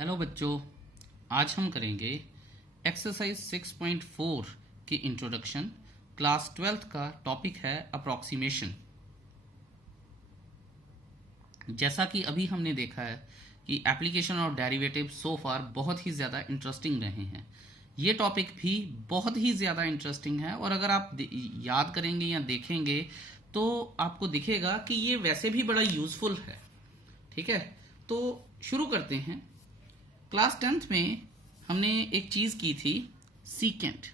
Hello बच्चों, आज हम करेंगे एक्सरसाइज 6.4 की इंट्रोडक्शन। क्लास 12th का टॉपिक है अप्रॉक्सीमेशन। जैसा कि अभी हमने देखा है कि एप्लीकेशन और डेरिवेटिव सो फार बहुत ही ज़्यादा इंटरेस्टिंग रहे हैं। ये टॉपिक भी बहुत ही ज़्यादा इंटरेस्टिंग है और अगर आप याद करेंगे या देखेंगे तो आपको दिखेगा कि ये वैसे भी बड़ा यूज़फुल है। ठीक है, तो शुरू करते हैं। क्लास 10th में हमने एक चीज़ की थी, सीकेंट।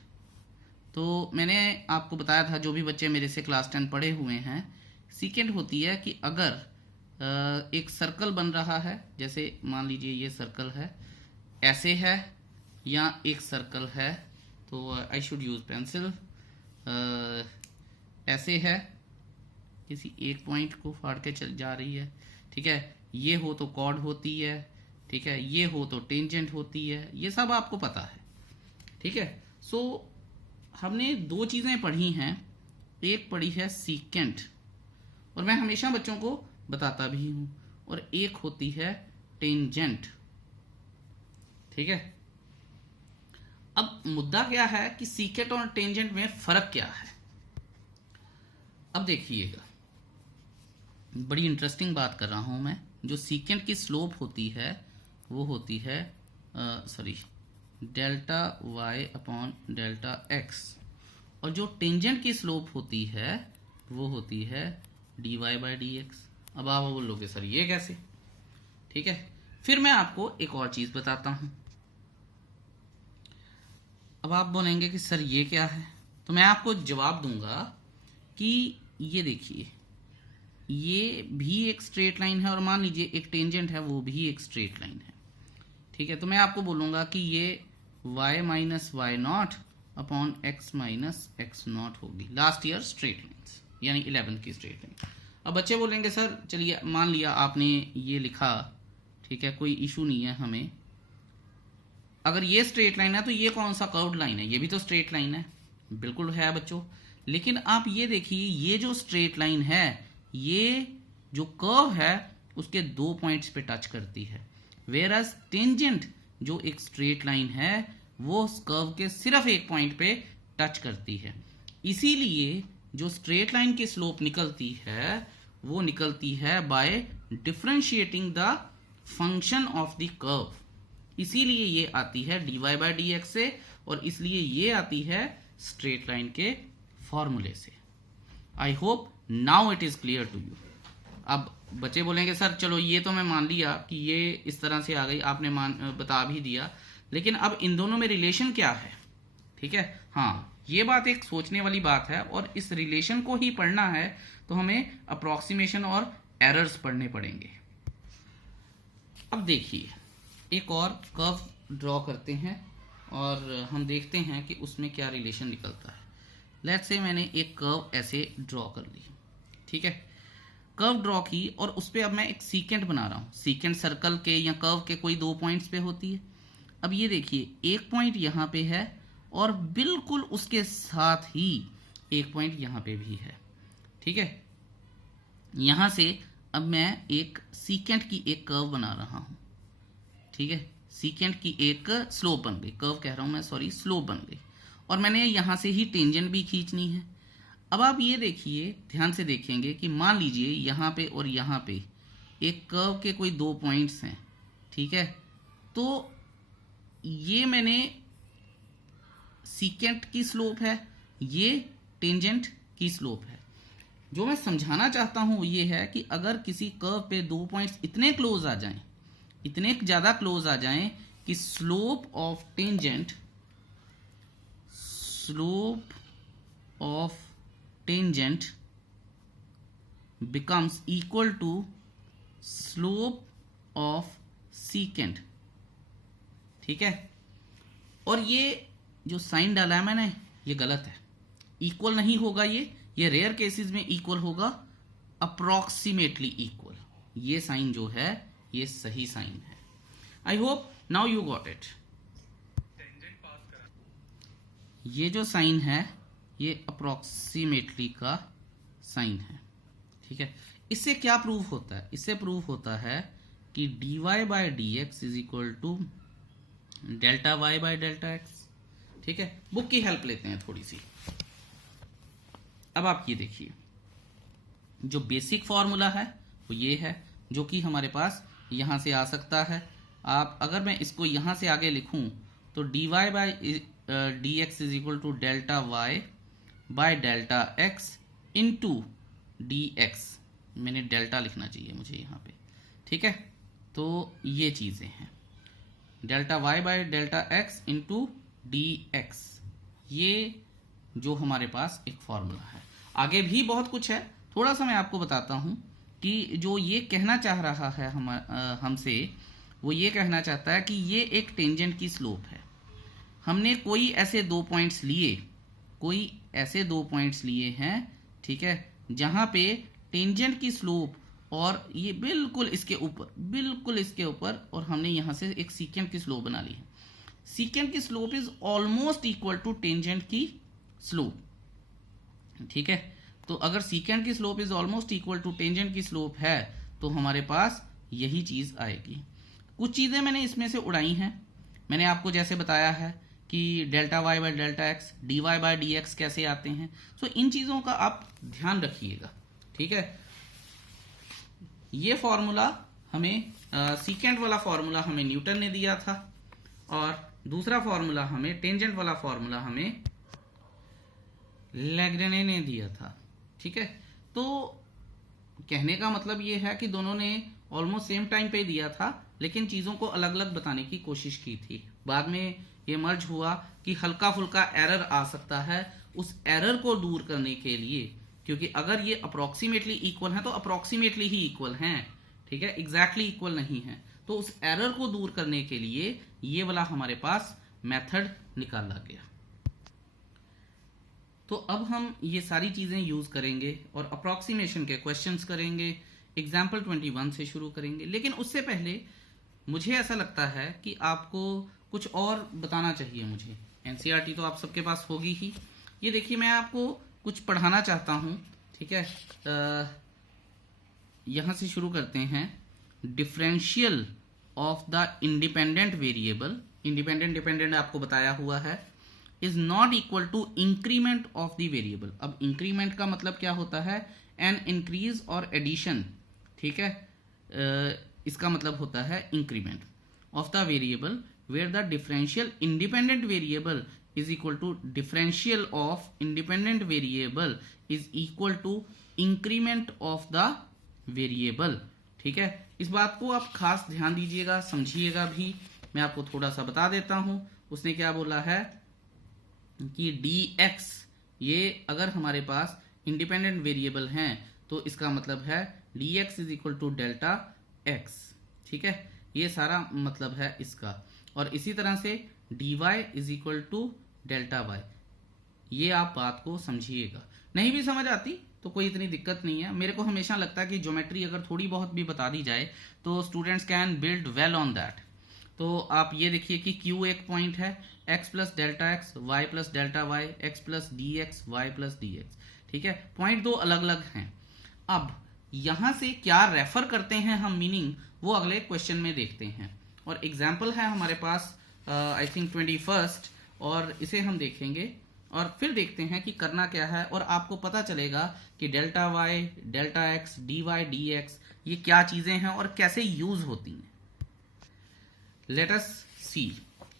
तो मैंने आपको बताया था, जो भी बच्चे मेरे से क्लास 10 पढ़े हुए हैं, सीकेंट होती है कि अगर एक सर्कल बन रहा है, जैसे मान लीजिए ये सर्कल है, ऐसे है, या एक सर्कल है, तो आई शुड यूज़ पेंसिल, ऐसे है, किसी एक पॉइंट को फाड़ के चल जा रही है। ठीक है, ये हो तो कॉर्ड होती है, ठीक है, ये हो तो टेंजेंट होती है, ये सब आपको पता है। ठीक है, सो हमने दो चीज़ें पढ़ी हैं। एक पढ़ी है सीकेंट, और मैं हमेशा बच्चों को बताता भी हूं, और एक होती है टेंजेंट। ठीक है, अब मुद्दा क्या है कि सीकेंट और टेंजेंट में फर्क क्या है। अब देखिएगा, बड़ी इंटरेस्टिंग बात कर रहा हूं मैं। जो सीकेंट की स्लोप होती है वो होती है delta y upon delta x, और जो टेंजेंट की स्लोप होती है वो होती है D Y by D x. अब आप बोलोगे सर ये कैसे? ठीक है, फिर मैं आपको एक और चीज़ बताता हूं। अब आप बोलेंगे कि सर ये क्या है, तो मैं आपको जवाब दूंगा कि ये देखिए, ये भी एक स्ट्रेट लाइन है, और मान लीजिए एक टेंजेंट है, वो भी एक स्ट्रेट लाइन है। ठीक है, तो मैं आपको बोलूंगा कि ये y minus y not upon x minus x not होगी, लास्ट ईयर स्ट्रेट लाइन्स, यानी 11th की स्ट्रेट लाइन। अब बच्चे बोलेंगे सर चलिए मान लिया आपने ये लिखा, ठीक है, कोई इशू नहीं है हमें। अगर ये स्ट्रेट लाइन है तो ये कौन सा कर्व्ड लाइन है? ये भी तो स्ट्रेट लाइन है। बिल्कुल है बच्चों, लेकिन आप ये देखिए, ये जो स्ट्रेट लाइन है, ये जो कर्व है उसके दो पॉइंट्स पे टच करती है, वेयरएज टेंजेंट जो एक स्ट्रेट लाइन है वो उस कर्व के सिर्फ एक पॉइंट पे टच करती है। इसीलिए जो स्ट्रेट लाइन की स्लोप निकलती है वो निकलती है by differentiating the function of the curve. इसीलिए ये आती है D Y by D x से, और इसलिए ये आती है स्ट्रेट लाइन के फॉर्मूले से। I hope now it is clear to you. अब बच्चे बोलेंगे सर चलो ये तो मैं मान लिया कि ये इस तरह से आ गई, आपने बता भी दिया, लेकिन अब इन दोनों में रिलेशन क्या है? ठीक है, हाँ, ये बात एक सोचने वाली बात है, और इस रिलेशन को ही पढ़ना है तो हमें अप्रॉक्सीमेशन और एरर्स पढ़ने पड़ेंगे। अब देखिए, एक और कर्व ड्रॉ करते हैं और हम देखते हैं कि उसमें क्या रिलेशन निकलता है। लेट्स से मैंने एक कर्व ऐसे ड्रॉ कर ली, ठीक है, कर्व ड्रॉ की, और उस पर अब मैं एक सीकेंट बना रहा हूँ। सीकेंट सर्कल के या कर्व के कोई दो पॉइंट्स पे होती है। अब ये देखिए, एक पॉइंट यहाँ पे है और बिल्कुल उसके साथ ही एक पॉइंट यहाँ पे भी है। ठीक है, यहाँ से अब मैं एक सीकेंट की एक कर्व बना रहा हूँ। ठीक है, सीकेंट की एक स्लोप बन गई, कर्व कह रहा हूँ मैं, सॉरी, स्लोप बन गई, और मैंने यहाँ से ही टेंजेंट भी खींचनी है। अब आप ये देखिए, ध्यान से देखेंगे कि मान लीजिए यहाँ पे और यहाँ पे एक कर्व के कोई दो पॉइंट्स हैं। ठीक है, तो ये मैंने सीकेंट की स्लोप है, ये टेंजेंट की स्लोप है। जो मैं समझाना चाहता हूँ ये है कि अगर किसी कर्व पे दो पॉइंट्स इतने क्लोज आ जाएं, इतने ज़्यादा क्लोज आ जाएं कि slope of tangent becomes equal to slope of secant। ठीक है, और ये जो साइन डाला है मैंने, ये गलत है, इक्वल नहीं होगा। ये रेयर केसेस में इक्वल होगा, अप्रॉक्सीमेटली इक्वल। ये साइन जो है ये सही साइन है। आई hope now you got it. ये जो साइन है ये अप्रॉक्सीमेटली का साइन है। ठीक है, इससे क्या प्रूव होता है? इससे प्रूव होता है कि dy by dx is equal to delta y by delta x. ठीक है, बुक की हेल्प लेते हैं थोड़ी सी। अब आप ये देखिए, जो बेसिक फॉर्मूला है वो ये है, जो कि हमारे पास यहां से आ सकता है। आप अगर मैं इसको यहां से आगे लिखूं तो dy by dx is equal to delta y by delta x into dx। मैंने डेल्टा लिखना चाहिए मुझे यहाँ पे। ठीक है, तो ये चीज़ें हैं, delta y by delta x into dx, ये जो हमारे पास एक फॉर्मूला है। आगे भी बहुत कुछ है, थोड़ा सा मैं आपको बताता हूं कि जो ये कहना चाह रहा है हमसे, वो ये कहना चाहता है कि ये एक टेंजेंट की स्लोप है। हमने कोई ऐसे दो पॉइंट्स लिए हैं, ठीक है, जहां पे टेंजेंट की स्लोप और ये बिल्कुल इसके ऊपर और हमने यहां से एक सीकेंट की स्लोप बना ली है। सीकेंट की slope is almost equal to tangent की स्लोप। ठीक है, तो अगर सीकेंट की slope is almost equal to tangent की स्लोप है तो हमारे पास यही चीज आएगी। कुछ चीजें मैंने इसमें से उड़ाई हैं। मैंने आपको जैसे बताया है कि delta y by delta x, d y by d x कैसे आते हैं। सो इन चीजों का आप ध्यान रखिएगा। ठीक है, ये फॉर्मूला हमें सीकेंट वाला फॉर्मूला हमें न्यूटन ने दिया था, और दूसरा फॉर्मूला हमें टेंजेंट वाला फॉर्मूला हमें लैग्रेने ने दिया था। ठीक है, तो कहने का मतलब ये है कि दोनों ने ऑलमोस्ट सेम टाइम पे दिया था, लेकिन चीजों को अलग अलग बताने की कोशिश की थी। बाद में ये मर्ज हुआ कि हल्का फुल्का एरर आ सकता है। उस एरर को दूर करने के लिए, क्योंकि अगर ये अप्रोक्सीमेटली इक्वल है तो अप्रोक्सीमेटली ही इक्वल हैं, ठीक है, एग्जैक्टली इक्वल नहीं है, तो उस एरर को दूर करने के लिए ये वाला हमारे पास मेथड निकाला गया। तो अब हम ये सारी चीजें यूज करेंगे और अप्रोक्सीमेशन के क्वेश्चंस करेंगे। एग्जाम्पल 21 से शुरू करेंगे, लेकिन उससे पहले मुझे ऐसा लगता है कि आपको कुछ और बताना चाहिए मुझे। एनसीईआरटी तो आप सबके पास होगी ही। ये देखिए, मैं आपको कुछ पढ़ाना चाहता हूँ। ठीक है, यहां से शुरू करते हैं। Differential of the independent variable, independent dependent आपको बताया हुआ है, is not equal to increment of the variable. अब इंक्रीमेंट का मतलब क्या होता है? एन इंक्रीज और एडिशन। ठीक है, इसका मतलब होता है increment of the variable where the differential independent variable is equal to differential of independent variable is equal to increment of the variable. ठीक है, इस बात को आप खास ध्यान दीजिएगा, समझिएगा भी। मैं आपको थोड़ा सा बता देता हूं। उसने क्या बोला है कि dx, ये अगर हमारे पास इंडिपेंडेंट वेरिएबल हैं तो इसका मतलब है dx is equal to delta x। ठीक है, ये सारा मतलब है इसका। और इसी तरह से dy is equal to delta y। ये आप बात को समझिएगा। नहीं भी समझ आती तो कोई इतनी दिक्कत नहीं है। मेरे को हमेशा लगता है कि ज्योमेट्री अगर थोड़ी बहुत भी बता दी जाए तो students can build well on that. तो आप ये देखिए कि Q एक पॉइंट है, x plus delta x, y plus delta y, x plus d x, y plus d x. ठीक है, पॉइंट दो अलग अलग हैं। अब यहां से क्या रेफर करते हैं हम मीनिंग, वो अगले क्वेश्चन में देखते हैं। और एग्जाम्पल है हमारे पास आई थिंक 21, और इसे हम देखेंगे और फिर देखते हैं कि करना क्या है, और आपको पता चलेगा कि delta y, delta x, d y, d x ये क्या चीजें हैं और कैसे यूज होती हैं। Let us see.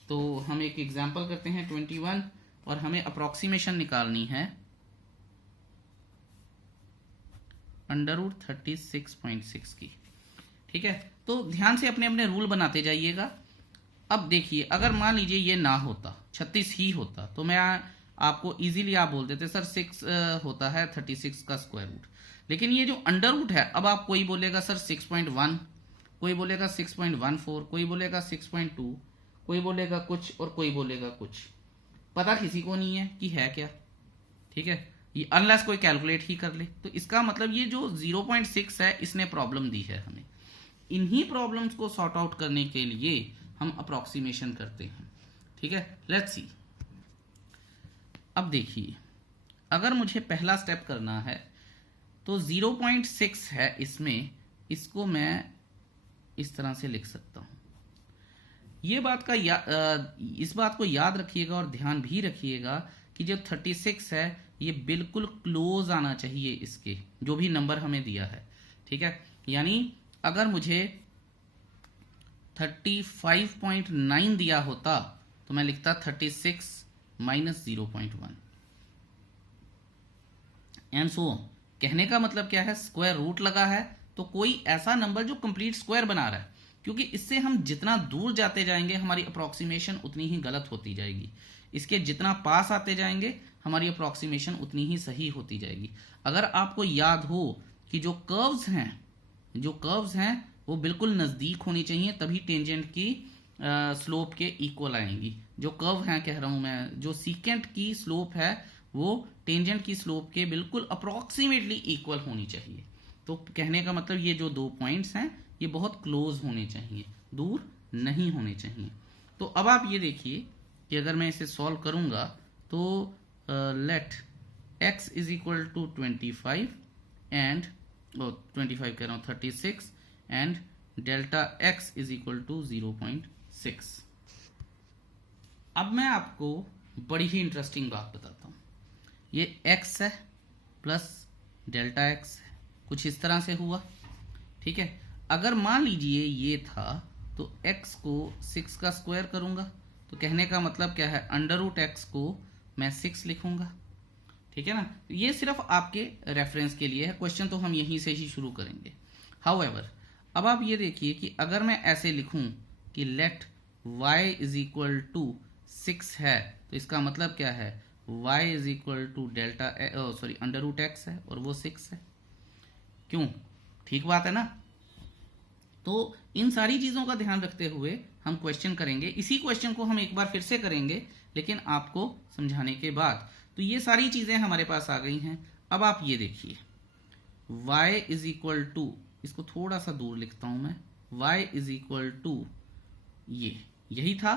तो हम एक एग्जाम्पल करते हैं 21, और हमें अप्रोक्सीमेशन निकालनी है √36.6 की। ठीक है, तो ध्यान से अपने अपने रूल बनाते जाइएगा। अब देखिए, अगर मान लीजिए ये ना होता, 36 ही होता, तो मैं आपको इजीली आप बोल देते सर 6 होता है 36 का स्क्वायर रूट। लेकिन ये जो अंडर रूट है, अब आप कोई बोलेगा सर 6.1, कोई बोलेगा 6.14, कोई बोलेगा 6.2, कोई बोलेगा कुछ और कोई बोलेगा कुछ। पता किसी को नहीं है कि है क्या। ठीक है, ये अनलेस कोई कैलकुलेट ही कर ले। तो इसका मतलब ये जो 0.6 है इसने प्रॉब्लम दी है हमें। इन्हीं प्रॉब्लम्स को सॉर्ट आउट करने के लिए हम अप्रोक्सीमेशन करते हैं। ठीक है, लेट्स सी। अब देखिए, अगर मुझे पहला स्टेप करना है तो 0.6 है इसमें, इसको मैं इस तरह से लिख सकता हूँ। ये इस बात को याद रखिएगा और ध्यान भी रखिएगा कि जो 36 है ये बिल्कुल क्लोज आना चाहिए इसके, जो भी नंबर हमें दिया है, ठीक है। यानी अगर मुझे 35.9 दिया होता तो मैं लिखता 36 माइनस 0.1 एंड सो ऑन। कहने का मतलब क्या है, स्क्वायर रूट लगा है तो कोई ऐसा नंबर जो कंप्लीट स्क्वायर बना रहा है, क्योंकि इससे हम जितना दूर जाते जाएंगे हमारी अप्रोक्सीमेशन उतनी ही गलत होती जाएगी, इसके जितना पास आते जाएंगे हमारी अप्रोक्सीमेशन उतनी ही सही होती जाएगी। अगर आपको याद हो कि जो कर्व्स हैं वो बिल्कुल नज़दीक होनी चाहिए, तभी टेंजेंट की स्लोप के इक्वल आएंगी। जो कर्व हैं कह रहा हूं मैं, जो सीकेंट की स्लोप है वो टेंजेंट की स्लोप के बिल्कुल अप्रोक्सीमेटली इक्वल होनी चाहिए। तो कहने का मतलब ये जो 2 पॉइंट्स हैं ये बहुत क्लोज होने चाहिए, दूर नहीं होने चाहिए। तो अब आप ये देखिए कि अगर मैं इसे सॉल्व करूंगा तो let x is equal to 25 and 25 कह रहा हूं 36 and delta x is equal to 0.6। अब मैं आपको बड़ी ही इंटरेस्टिंग बात बताता हूं। ये x है प्लस डेल्टा x है, कुछ इस तरह से हुआ, ठीक है। अगर मान लीजिए ये था तो x को 6 का स्क्वायर करूंगा तो कहने का मतलब क्या है, अंडर रूट x को मैं 6 लिखूंगा, ठीक है ना। ये सिर्फ आपके रेफरेंस के लिए है, क्वेश्चन तो हम यहीं से ही शुरू करेंगे। हाउएवर अब आप ये देखिए कि अगर मैं ऐसे लिखूं कि let y is equal to 6 है तो इसका मतलब क्या है, y is equal to delta under root x है और वो 6 है। क्यों, ठीक बात है ना। तो इन सारी चीजों का ध्यान रखते हुए हम क्वेश्चन करेंगे। इसी क्वेश्चन को हम एक बार फिर से करेंगे लेकिन आपको समझाने के बाद। तो ये सारी चीजें हमारे पास आ गई हैं। अब आप ये देखिए y इज इक्वल टू, इसको थोड़ा सा दूर लिखता हूं मैं, y इज इक्वल टू यही था।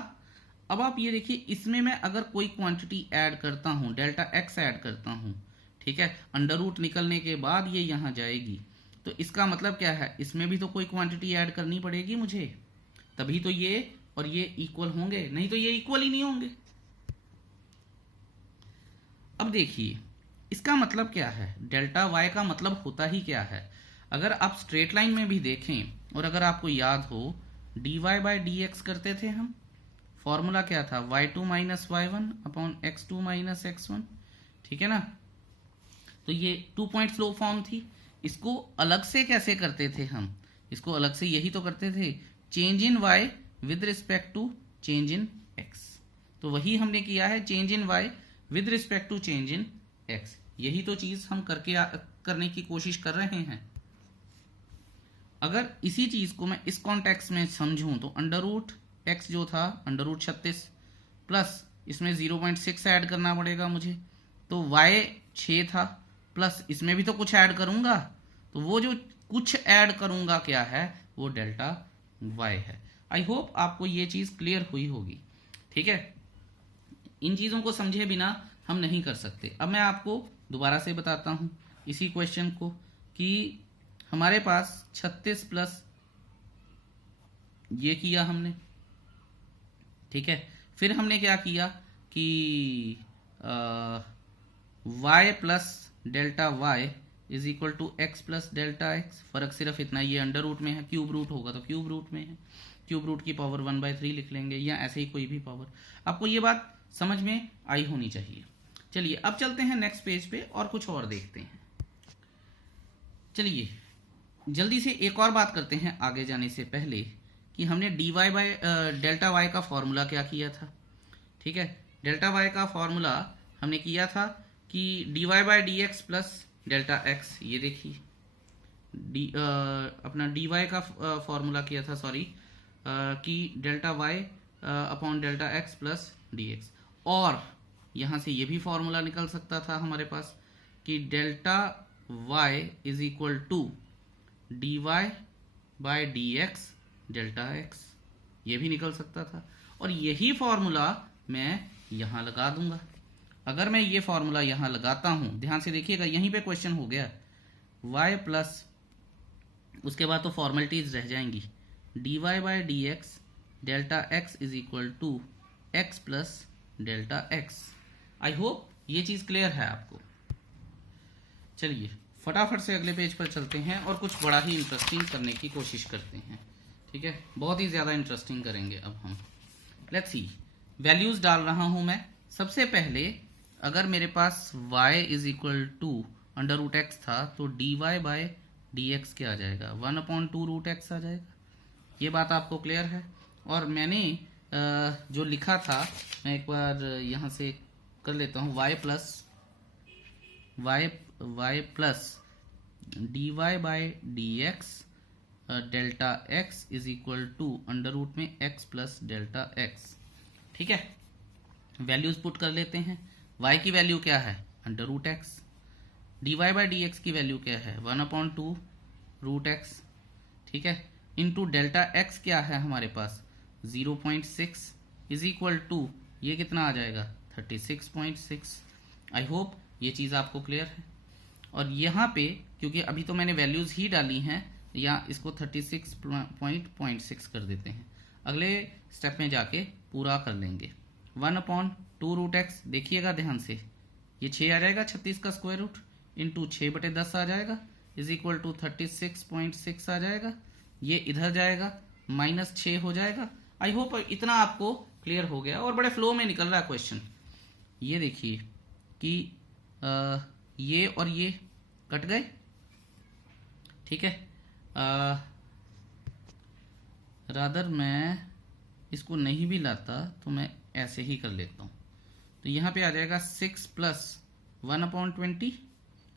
अब आप ये देखिए इसमें मैं अगर कोई क्वांटिटी ऐड करता हूं, डेल्टा x ऐड करता हूं, ठीक है, अंडर रूट निकलने के बाद ये यहां जाएगी, तो इसका मतलब क्या है, इसमें भी तो कोई क्वांटिटी ऐड करनी पड़ेगी मुझे, तभी तो ये और ये इक्वल होंगे, नहीं तो ये इक्वल ही नहीं होंगे। अब देखिए इसका मतलब क्या है, डेल्टा y का मतलब होता ही क्या है। अगर आप स्ट्रेट लाइन में भी देखें और अगर आपको याद हो dy बाई dx करते थे हम, फॉर्मूला क्या था, y2 minus y1 upon x2 minus x1, ठीक है ना। तो ये 2 पॉइंट स्लोप फॉर्म थी। इसको अलग से कैसे करते थे हम, इसको अलग से यही तो करते थे, change in y with respect to change in x। तो वही हमने किया है, change in y with respect to change in x। यही तो चीज हम करने की कोशिश कर रहे हैं। अगर इसी चीज को मैं इस कॉन्टेक्स्ट में समझूं तो अंडर रूट x जो था अंडर रूट 36 प्लस इसमें 0.6 ऐड करना पड़ेगा मुझे, तो y 6 था प्लस इसमें भी तो कुछ ऐड करूंगा, तो वो जो कुछ ऐड करूंगा क्या है, वो डेल्टा y है। आई होप आपको ये चीज क्लियर हुई होगी, ठीक है। इन चीजों को समझे बिना हम नहीं कर सकते। अब मैं आपको दोबारा से बताता हूं इसी क्वेश्चन को कि हमारे पास 36 प्लस ये किया हमने, ठीक है। फिर हमने क्या किया कि y plus delta y is equal to x plus delta x। फर्क सिर्फ इतना, ये अंडर रूट में है, क्यूब रूट होगा तो क्यूब रूट में है, क्यूब रूट की पावर 1/3 लिख लेंगे या ऐसे ही कोई भी पावर। आपको ये बात समझ में आई होनी चाहिए। चलिए अब चलते हैं नेक्स्ट पेज पे और कुछ और देखते हैं। चलिए जल्दी से एक और बात करते हैं आगे जाने से पहले कि हमने dy बाई डेल्टा y का फॉर्मूला क्या किया था, ठीक है। डेल्टा y का फॉर्मूला हमने किया था कि dy by dx plus delta x। ये देखिए अपना dy का फॉर्मूला किया था, सॉरी, कि delta y upon delta x plus dx। और यहां से ये भी फॉर्मूला निकल सकता था हमारे पास कि delta y is equal to dy by dx delta x, ये भी निकल सकता था। और यही फॉर्मूला मैं यहां लगा दूंगा। अगर मैं ये फॉर्मूला यहां लगाता हूं, ध्यान से देखिएगा, यहीं पे क्वेश्चन हो गया y प्लस, उसके बाद तो फॉर्मेलिटीज रह जाएंगी, d Y by D x delta x is equal to x plus delta x. I hope ये चीज़ क्लियर है आपको। चलिए फटाफट से अगले पेज पर चलते हैं और कुछ बड़ा ही इंटरेस्टिंग करने की कोशिश करते हैं। ठीक है, बहुत ही ज़्यादा इंटरेस्टिंग करेंगे अब हम। लेट्स सी, वैल्यूज़ डाल रहा हूँ मैं। सबसे पहले अगर मेरे पास y is equal to under root x था तो d y by d x क्या आ जाएगा, 1/2 रूट एक्स आ जाएगा। ये बात आपको क्लियर है। और मैंने जो लिखा था मैं एक बार यहाँ से कर लेता हूँ, y plus d Y by D x delta x is equal to under root में x प्लस डेल्टा एक्स। ठीक है, वैल्यूज पुट कर लेते हैं। y की वैल्यू क्या है, under root x. D Y by D x की वैल्यू क्या है, 1/2 रूट एक्स। ठीक है, इंटू डेल्टा एक्स क्या है हमारे पास, 0.6 इज इक्वल टू ये कितना आ जाएगा, 36.6। आई होप ये चीज़ आपको क्लियर है। और यहाँ पे क्योंकि अभी तो मैंने वैल्यूज़ ही डाली हैं, या इसको 36.6 कर देते हैं। अगले स्टेप में जाके पूरा कर लेंगे। 1/2 रूट एक्स, देखिएगा ध्यान से, ये 6 आ जाएगा 36 का स्क्वायर रूट, इंटू 6/10 आ जाएगा इज इक्वल टू 36.6 आ जाएगा। ये इधर जाएगा -6 हो जाएगा। आई होप इतना आपको क्लियर हो गया और बड़े फ्लो में निकल रहा है क्वेश्चन। ये देखिए कि ये और ये कट गए। ठीक है, रादर मैं इसको नहीं भी लाता तो मैं ऐसे ही कर लेता हूँ। तो यहाँ पे आ जाएगा 6 प्लस 1/20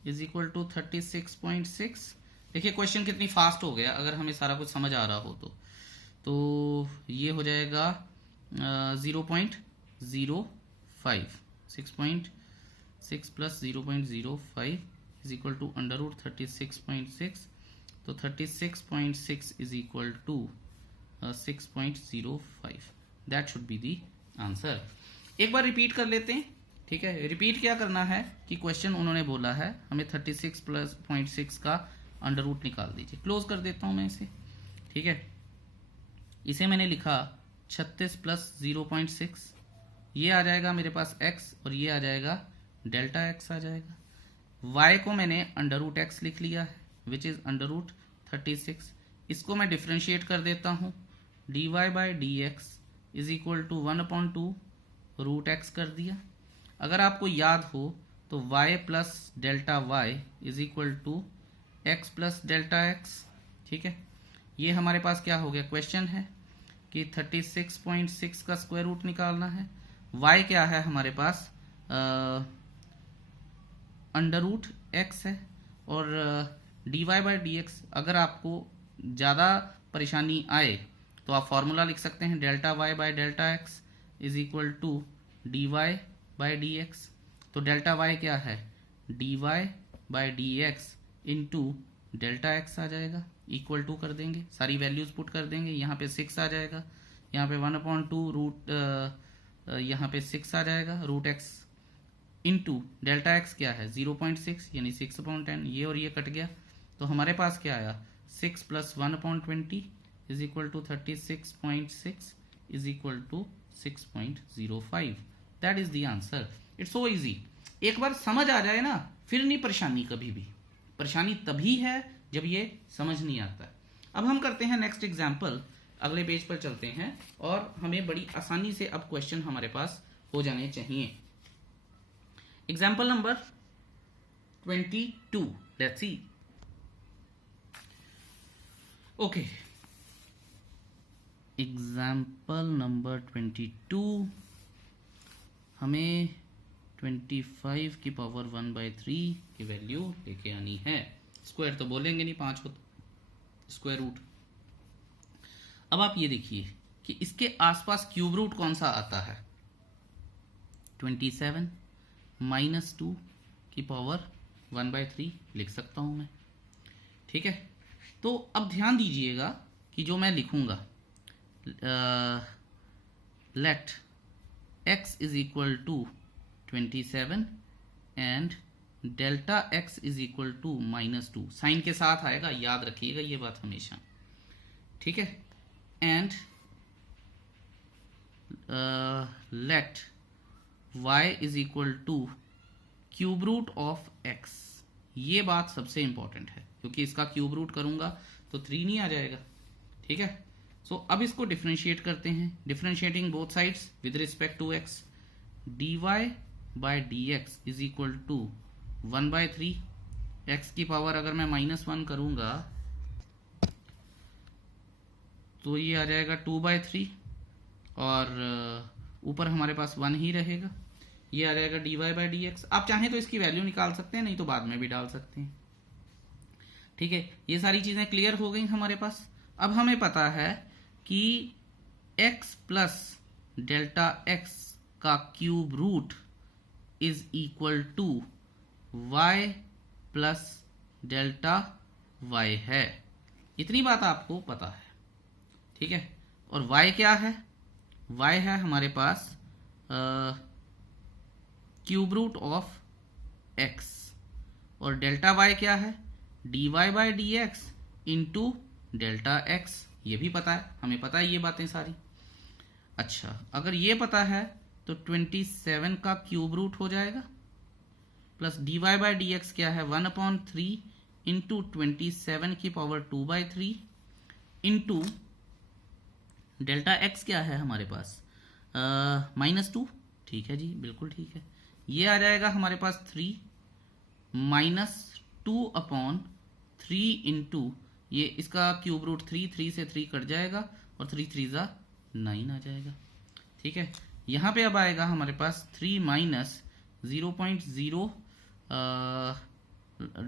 इज इक्वल टू 36.6। देखिए क्वेश्चन कितनी फास्ट हो गया अगर हमें सारा कुछ समझ आ रहा हो तो ये हो जाएगा 0.05, 6.6 plus 0.05 is equal to under root 36.6। तो 36.6 is equal to 6.05। That should be the answer. एक बार रिपीट कर लेते हैं। ठीक है, रिपीट क्या करना है कि क्वेश्चन उन्होंने बोला है हमें 36 प्लस 0.6 का अंडर रूट निकाल दीजिए। क्लोज कर देता हूं मैं इसे। ठीक है, इसे मैंने लिखा 36 प्लस 0.6, ये आ जाएगा मेरे पास x और ये आ जाएगा डेल्टा x आ जाएगा। y को मैंने अंडर रूट एक्स लिख लिया है विच इज अंडर रूट 36। इसको मैं डिफ्रेंशिएट कर देता हूँ, d Y by D x is equal to 1/2 root x कर दिया। अगर आपको याद हो तो y plus delta y is equal to x plus delta x. ठीक है, ये हमारे पास क्या हो गया, क्वेश्चन है कि 36.6 का स्क्वायर रूट निकालना है। y क्या है हमारे पास, अंडर रूट एक्स है। और d Y by D x, अगर आपको ज़्यादा परेशानी आए तो आप फॉर्मूला लिख सकते हैं, delta Y by delta x is equal to D Y by D X. तो डेल्टा वाई क्या है, D Y by D x into delta X आ जाएगा, इक्वल टू कर देंगे, सारी वैल्यूज पुट कर देंगे। यहाँ पे 6 आ जाएगा, यहाँ पे 1/2 रूट, यहाँ पे 6 आ जाएगा root x into delta x क्या है 0.6 यानी 6/10। ये और ये कट गया तो हमारे पास क्या आया, 6 plus 1/20 is equal to 36.6 is equal to 6.05। That is the answer. It's so easy. एक बार समझ आ जाए ना फिर नहीं परेशानी कभी भी। परेशानी तभी है जब ये समझ नहीं आता है। अब हम करते हैं नेक्स्ट एग्जाम्पल। अगले पेज पर चलते हैं और हमें बड़ी आसानी से अब क्वेश्चन हमारे पास हो जाने चाहिए। Example number 22, let's see. Okay, example number 22, हमें 25 की पावर 1/3 की वैल्यू लेके आनी है। स्क्वायर तो बोलेंगे नहीं, 5 को स्क्वायर रूट। अब आप ये देखिए कि इसके आसपास क्यूब रूट कौन सा आता है, 27 -2 की पावर 1/3 लिख सकता हूं मैं। ठीक है, तो अब ध्यान दीजिएगा कि जो मैं लिखूंगा, let x is equal to 27 and delta x is equal to -2, sign के साथ आएगा, याद रखिएगा ये बात हमेशा। ठीक है, and let y is equal to cube root of x। ये बात सबसे इंपॉर्टेंट है, क्योंकि इसका क्यूब रूट करूंगा तो 3 नहीं आ जाएगा। ठीक है, सो अब इसको डिफरेंशिएट करते हैं। Differentiating both sides with respect to x, dy by dx is equal to 1/3। x की पावर अगर मैं -1 करूंगा तो ये आ जाएगा 2/3, और ऊपर हमारे पास 1 ही रहेगा। ये आ जाएगा dy बाय dx। आप चाहें तो इसकी वैल्यू निकाल सकते हैं, नहीं तो बाद में भी डाल सकते हैं। ठीक है, ये सारी चीजें क्लियर हो गई हमारे पास। अब हमें पता है कि x प्लस डेल्टा x का cube root is equal to y plus delta y है। इतनी बात आपको पता है। ठीक है, और y क्या है? y है हमारे पास क्यूब रूट ऑफ x, और डेल्टा y क्या है? dy by dx into delta x। ये भी पता है, हमें पता है ये बातें सारी। अच्छा, अगर ये पता है तो 27 का क्यूब रूट हो जाएगा, प्लस dy बाय dx क्या है? 1/3 इंटू 27 की पावर 2/3 इंटू डेल्टा x क्या है हमारे पास? -2। ठीक है जी, बिल्कुल ठीक है। ये आ जाएगा हमारे पास 3 -2/3 इंटू ये इसका क्यूब रूट 3 से 3 कट जाएगा, और 3 3 जा 9 आ जाएगा। ठीक है, यहाँ पे अब आएगा हमारे पास 3 माइनस 0.0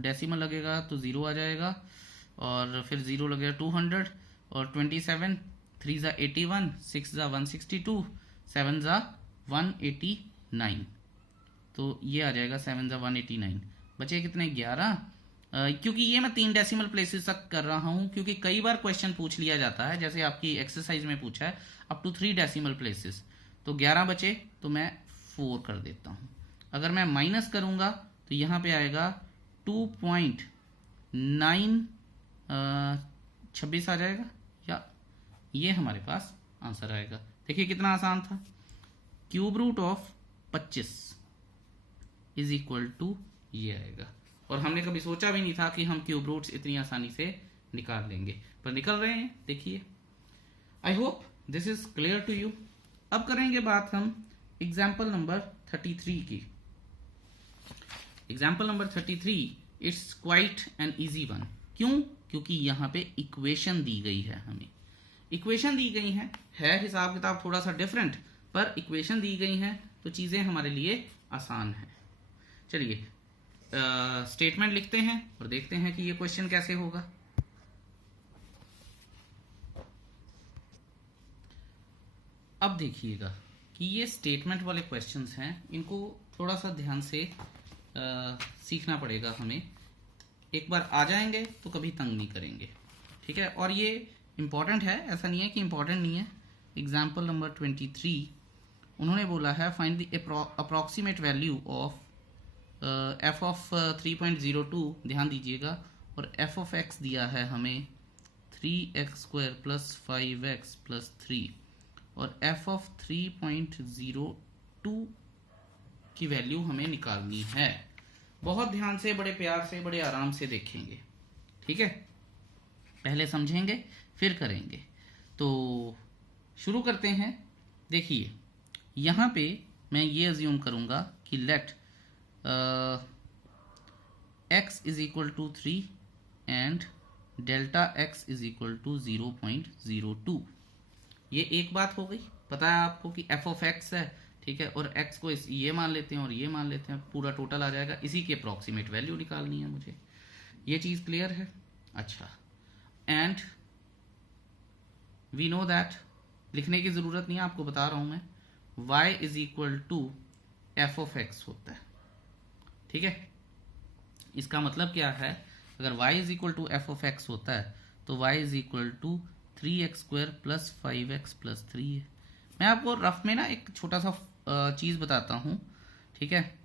डेसिमल लगेगा तो 0 आ जाएगा, और फिर 0 लगेगा 200, और 27 3 जा 81, 6 जा 162, 7 जा 189, तो ये आ जाएगा 7 जा 189। बचे कितने? 11। क्योंकि ये मैं 3 डेसिमल प्लेसेस तक कर रहा हूं, क्योंकि कई बार क्वेश्चन पूछ लिया जाता है, जैसे आपकी एक्सरसाइज में पूछा है अप टू 3 डेसिमल प्लेसेस। तो 11 बचे तो मैं 4 कर देता हूं। अगर मैं माइनस करूंगा तो यहां पे आएगा 2.926 आ जाएगा, या ये हमारे पास आंसर आएगा। देखिए कितना आसान था। Cube root of 25 is equal to ये आएगा, और हमने कभी सोचा भी नहीं था कि हम क्यूब रूट्स इतनी आसानी से निकाल लेंगे, पर निकल रहे हैं। देखिए, I hope this is clear to you. अब करेंगे बात हम एग्जाम्पल नंबर 33 की। Example number 33 it's quite an easy one. क्यों? क्योंकि यहाँ पे इक्वेशन दी गई है। हमें इक्वेशन दी गई है हिसाब किताब थोड़ा सा डिफरेंट, पर इक्वेशन दी गई है तो चीजें हमारे लिए आसान है। चलिए स्टेटमेंट लिखते हैं और देखते हैं कि ये क्वेश्चन कैसे होगा। अब देखिएगा कि ये स्टेटमेंट वाले क्वेश्चंस हैं, इनको थोड़ा सा ध्यान से सीखना पड़ेगा हमें। एक बार आ जाएंगे तो कभी तंग नहीं करेंगे। ठीक है, और ये इंपॉर्टेंट है, ऐसा नहीं है कि इंपॉर्टेंट नहीं है। एग्जाम्पल नंबर 23 उन्होंने बोला है find the approximate value of f of 3.02। ध्यान दीजिएगा, और f ऑफ x दिया है हमें 3x² प्लस 5x प्लस 3, और f ऑफ 3.02 की वैल्यू हमें निकालनी है। बहुत ध्यान से, बड़े प्यार से, बड़े आराम से देखेंगे। ठीक है, पहले समझेंगे फिर करेंगे। तो शुरू करते हैं। देखिए यहाँ पे मैं ये अज्यूम करूँगा कि let x is equal to 3 and delta x is equal to 0.02। ये एक बात हो गई। पता है आपको कि f ऑफ x है, ठीक है, और x को ये मान लेते हैं और ये मान लेते हैं, पूरा टोटल आ जाएगा। इसी की अप्रॉक्सीमेट वैल्यू निकालनी है मुझे। ये चीज़ क्लियर है? अच्छा, एंड वी नो दैट, लिखने की ज़रूरत नहीं है, आपको बता रहा हूँ मैं, y is equal to f of x होता है। ठीक है, इसका मतलब क्या है? अगर y is equal to f of x होता है तो y is equal to 3x² plus 5x plus 3 है। मैं आपको रफ में ना एक छोटा सा चीज़ बताता हूँ। ठीक है,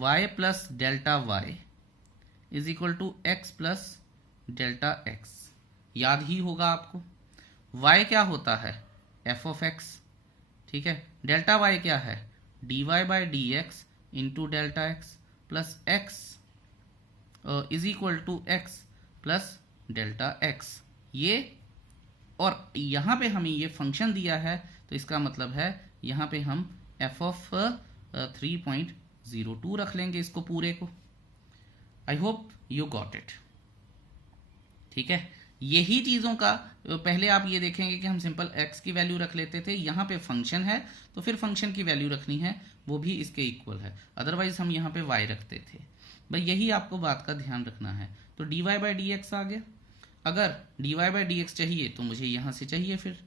y plus delta y is equal to x plus delta x, याद ही होगा आपको। y क्या होता है, एफ ऑफ एक्स, ठीक है। डेल्टा y क्या है, dy by D x into delta x plus x is equal to x plus delta x. ये और यहाँ पे हमें ये फंक्शन दिया है, तो इसका मतलब है यहाँ पे हम एफ ऑफ 3.02 रख लेंगे इसको पूरे को। I hope you got it, ठीक है। यही चीज़ों का पहले आप ये देखेंगे कि हम सिंपल x की वैल्यू रख लेते थे, यहाँ पे फंक्शन है तो फिर फंक्शन की वैल्यू रखनी है, वो भी इसके इक्वल है, अदरवाइज हम यहाँ पे y रखते थे। भाई यही आपको बात का ध्यान रखना है। तो dy बाई डी एक्स आ गया, अगर dy बाई डी एक्स चाहिए तो मुझे यहाँ से चाहिए फिर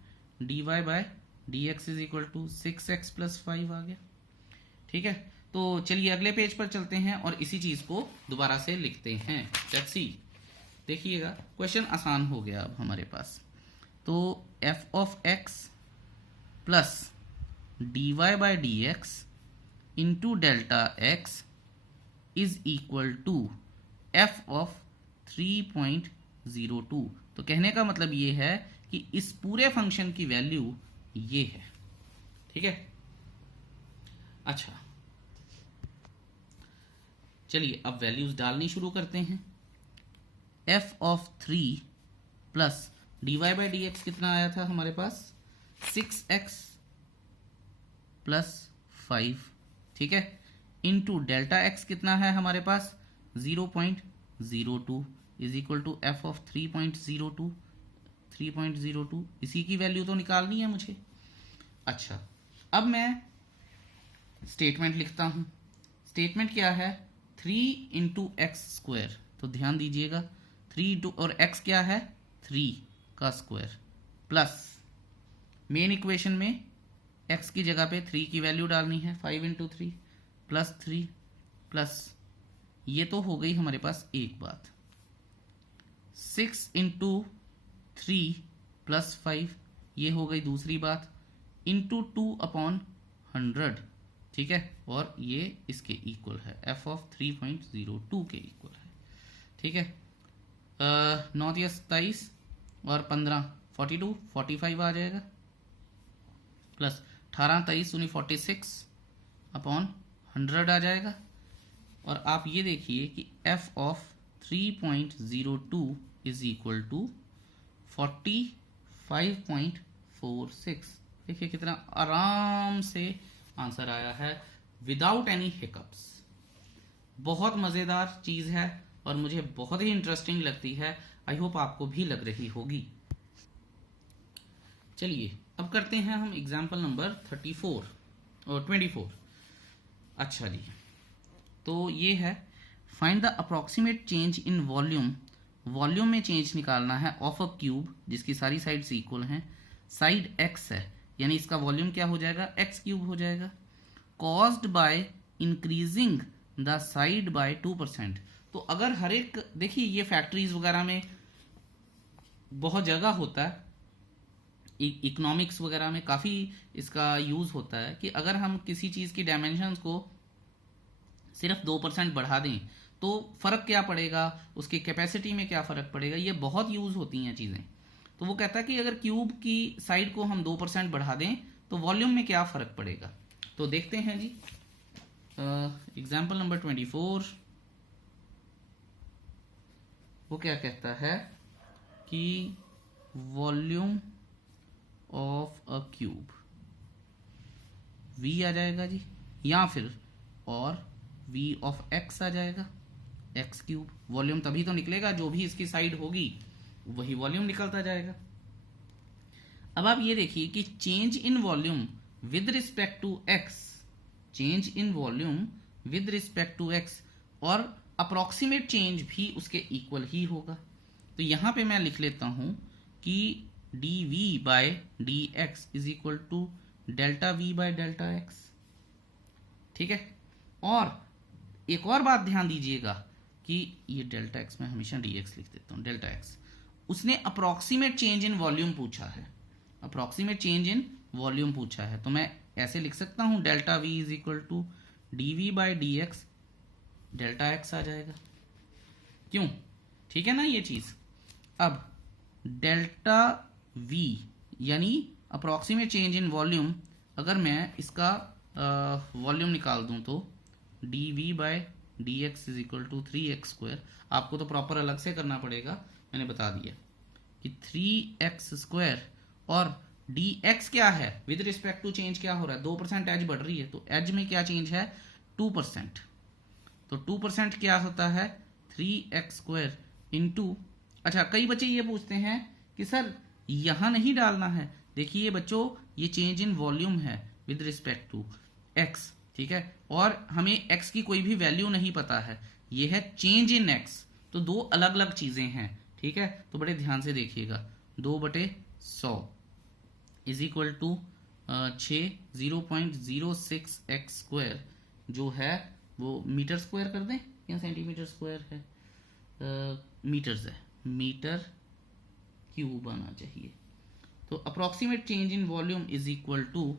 dy by D x is equal to 6x plus 5 आ गया, ठीक है। तो चलिए अगले पेज पर चलते हैं और इसी चीज़ को दोबारा से लिखते हैं। लेट्स सी, देखिएगा क्वेश्चन आसान हो गया अब हमारे पास। तो f of x plus d Y by D x into delta x is equal to f of 3.02। तो कहने का मतलब ये है कि इस पूरे फंक्शन की वैल्यू ये है, ठीक है। अच्छा चलिए अब वैल्यूज डालनी शुरू करते हैं। F of 3 plus d Y by D x कितना आया था हमारे पास, 6x प्लस 5, ठीक है, इंटू डेल्टा एक्स कितना है हमारे पास 0.02 is equal to f of 3.02। इसी की वैल्यू तो निकालनी है मुझे। अच्छा अब मैं स्टेटमेंट लिखता हूं। स्टेटमेंट क्या है, 3 इंटू एक्स स्क्वायर, तो ध्यान दीजिएगा 3 इंटू और x क्या है 3 का स्क्वायर, प्लस मेन इक्वेशन में x की जगह पे 3 की वैल्यू डालनी है, 5 इंटू 3 प्लस 3 प्लस ये तो हो गई हमारे पास एक बात, 6 इंटू 3 प्लस 5 ये हो गई दूसरी बात, इंटू 2/100, ठीक है, और ये इसके इक्वल है, एफ ऑफ 3.02 के इक्वल है, ठीक है। 9 या 27 और 15 42 45 आ जाएगा, प्लस 18 23 46/100 आ जाएगा। और आप ये देखिए कि f of 3.02 is equal to 45.46। देखिए कितना आराम से आंसर आया है विदाउट एनी हिकअप्स। बहुत मज़ेदार चीज़ है और मुझे बहुत ही इंटरेस्टिंग लगती है, आई होप आपको भी लग रही होगी। चलिए अब करते हैं हम एग्जाम्पल नंबर 34 और 24। अच्छा जी, तो ये है find the approximate change in volume. Volume में चेंज निकालना है ऑफ अ क्यूब जिसकी सारी साइड्स इक्वल हैं, साइड एक्स है यानी इसका वॉल्यूम क्या हो जाएगा एक्स क्यूब हो जाएगा, caused by increasing the side by 2%। तो अगर हर एक देखिए ये फैक्ट्रीज वगैरह में बहुत जगह होता है, इकोनॉमिक्स वगैरह में काफ़ी इसका यूज़ होता है कि अगर हम किसी चीज़ की डायमेंशंस को सिर्फ 2% बढ़ा दें तो फ़र्क क्या पड़ेगा, उसकी कैपेसिटी में क्या फ़र्क पड़ेगा, ये बहुत यूज़ होती हैं चीज़ें। तो वो कहता है कि अगर क्यूब की साइड को हम 2% बढ़ा दें तो वॉल्यूम में क्या फ़र्क पड़ेगा। तो देखते हैं जी, एग्जाम्पल नंबर 24 वो क्या कहता है कि volume of a cube v आ जाएगा जी, या फिर और v ऑफ x आ जाएगा, एक्स क्यूब। वॉल्यूम तभी तो निकलेगा जो भी इसकी साइड होगी वही वॉल्यूम निकलता जाएगा। अब आप ये देखिए कि change in volume with respect to x, change in volume with respect to x और अप्रॉक्सीमेट चेंज भी उसके इक्वल ही होगा। तो यहां पे मैं लिख लेता हूं कि dv by dx is equal to delta v by delta x, ठीक है। और एक और बात ध्यान दीजिएगा कि ये डेल्टा x में हमेशा dx लिख देता हूं, डेल्टा x उसने अप्रॉक्सीमेट चेंज इन वॉल्यूम पूछा है, अप्रॉक्सीमेट चेंज इन वॉल्यूम पूछा है, तो मैं ऐसे लिख सकता हूं delta v is equal to dv by dx delta x आ जाएगा, क्यों, ठीक है ना ये चीज। अब डेल्टा v यानी अप्रॉक्सीमेट चेंज इन वॉल्यूम, अगर मैं इसका वॉल्यूम निकाल दूं तो d we by D x is equal to 3x²। आपको तो प्रॉपर अलग से करना पड़ेगा, मैंने बता दिया कि 3x²। और डी एक्स क्या है विद रिस्पेक्ट टू चेंज, क्या हो रहा है, 2% एज बढ़ रही है, तो एज में क्या चेंज है 2%। तो 2% क्या होता है 3x² इंटू, अच्छा कई बच्चे ये पूछते हैं कि सर यहां नहीं डालना है। देखिए बच्चों, ये चेंज इन वॉल्यूम है विद रिस्पेक्ट टू x, ठीक है, और हमें x की कोई भी वैल्यू नहीं पता है, ये है चेंज इन x, तो दो अलग अलग चीजें हैं, ठीक है। तो बड़े ध्यान से देखिएगा, 2/100 इज इक्वल टू 0.06x² जो है वो मीटर स्क्वायर कर दें या सेंटीमीटर स्क्वायर है, मीटर्स है, मीटर क्यूब आना चाहिए। तो approximate change in volume is equal to,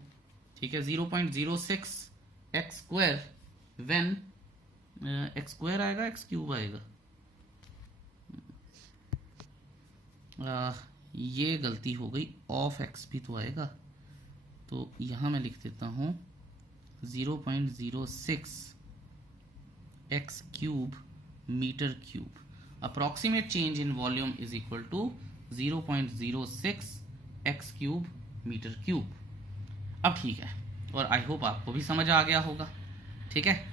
ठीक है, 0.06x² व्हेन x² आएगा x³ आएगा, ये गलती हो गई, ऑफ x भी तो आएगा, तो यहां मैं लिख देता हूं 0.06x³ metre cube. Approximate change in volume is equal to 0.06x³ metre cube. अब ठीक है, और आई होप आपको भी समझ आ गया होगा, ठीक है।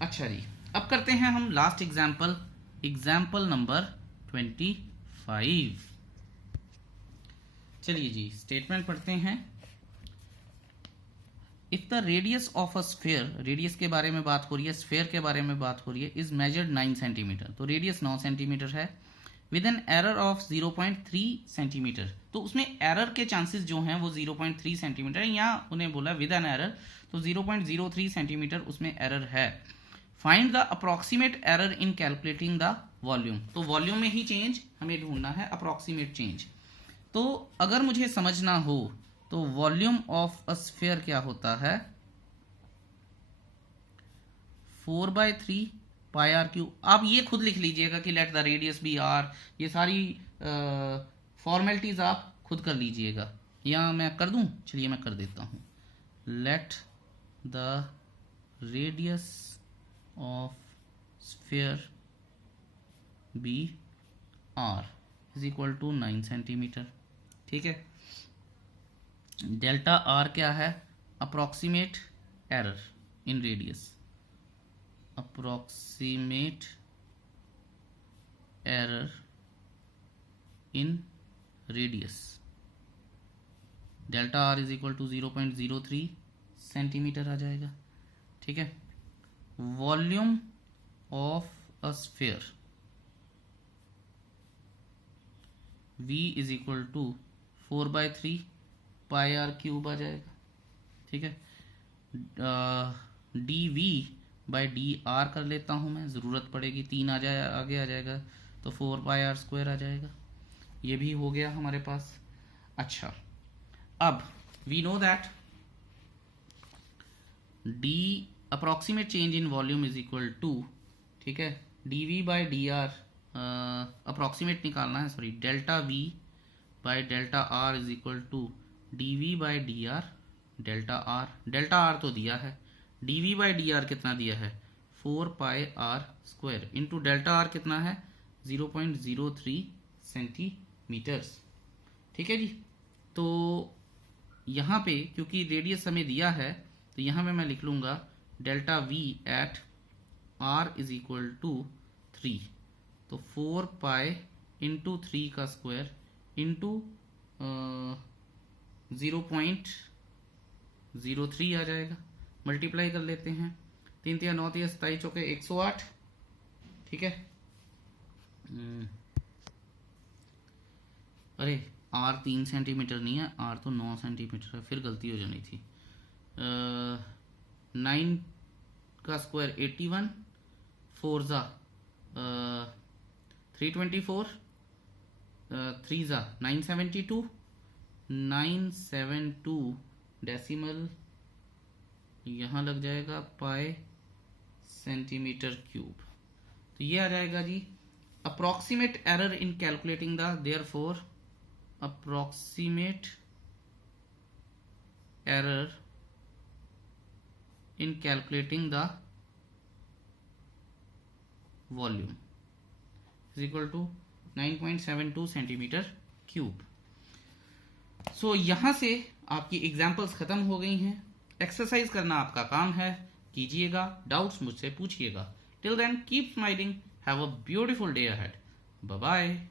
अच्छा जी, अब करते हैं हम लास्ट एग्जाम्पल, एग्जाम्पल नंबर 25। चलिए जी, स्टेटमेंट पढ़ते हैं। If the radius of a sphere, radius के बारे में बात हो रही है, स्फेयर के बारे में बात हो रही है, इज मेजर्ड 9 सेंटीमीटर, तो रेडियस 9 सेंटीमीटर है, with an error of 0.3 centimetre, तो उसमें एरर के चांसेस जो हैं वो 0.3 सेंटीमीटर है, यहाँ उन्हें बोला विद एन एरर, तो 0.03 सेंटीमीटर उसमें एरर है। Find the approximate error in calculating the volume, तो वॉल्यूम में ही चेंज हमें ढूंढना है, अप्रोक्सीमेट चेंज। तो अगर मुझे समझना हो तो वॉल्यूम ऑफ अ स्फीयर क्या होता है 4/3 पाई आर क्यूब। आप ये खुद लिख लीजिएगा कि let the radius be R, ये सारी फॉर्मेलिटीज आप खुद कर लीजिएगा, या मैं कर दूं, चलिए मैं कर देता हूं। Let the radius of sphere be R is equal to 9 centimetre, ठीक है। डेल्टा आर क्या है, approximate error in radius, approximate error in radius, delta R is equal to 0.03 centimetre आ जाएगा, ठीक है। Volume of a sphere v is equal to 4/3 pi R cube आ जाएगा, ठीक है। D we by D R कर लेता हूं मैं, ज़रूरत पड़ेगी 3 आ जाए, आगे आ जाएगा, तो 4πr² आ जाएगा, ये भी हो गया हमारे पास। अच्छा, अब we know that the approximate change in volume is equal to, ठीक है, D we by D R, approximate निकालना है, sorry, delta V by delta R is equal to d we by D R delta R, delta R तो दिया है, D we by D R कितना दिया है 4πr² इंटू डेल्टा आर कितना है 0.03 सेंटीमीटर्स, ठीक है जी। तो यहाँ पे क्योंकि रेडियस हमें दिया है, तो यहाँ पे मैं लिख लूँगा delta V at R is equal to 3, तो 4π इंटू 3 का स्क्वायर इंटू 0.03 आ जाएगा, मल्टीप्लाई कर लेते हैं, 3 × 9 = 27 × 108, ठीक है। अरे आर 3 सेंटीमीटर नहीं है, आर तो 9 सेंटीमीटर है, फिर गलती हो जानी थी। 9 का स्क्वायर 81, 4 ज़ा 324, 3 ज़ा 972, 972 डेसिमल यहाँ लग जाएगा पाई सेंटीमीटर क्यूब, तो ये आ जाएगा जी approximate error in calculating the, therefore approximate error in calculating the volume is equal to 9.72 centimetre cube. So यहाँ से आपकी एग्जाम्पल्स खत्म हो गई हैं। एक्सरसाइज करना आपका काम है, कीजिएगा, डाउट्स मुझसे पूछिएगा। Till then keep smiling, have a beautiful day ahead, bye bye.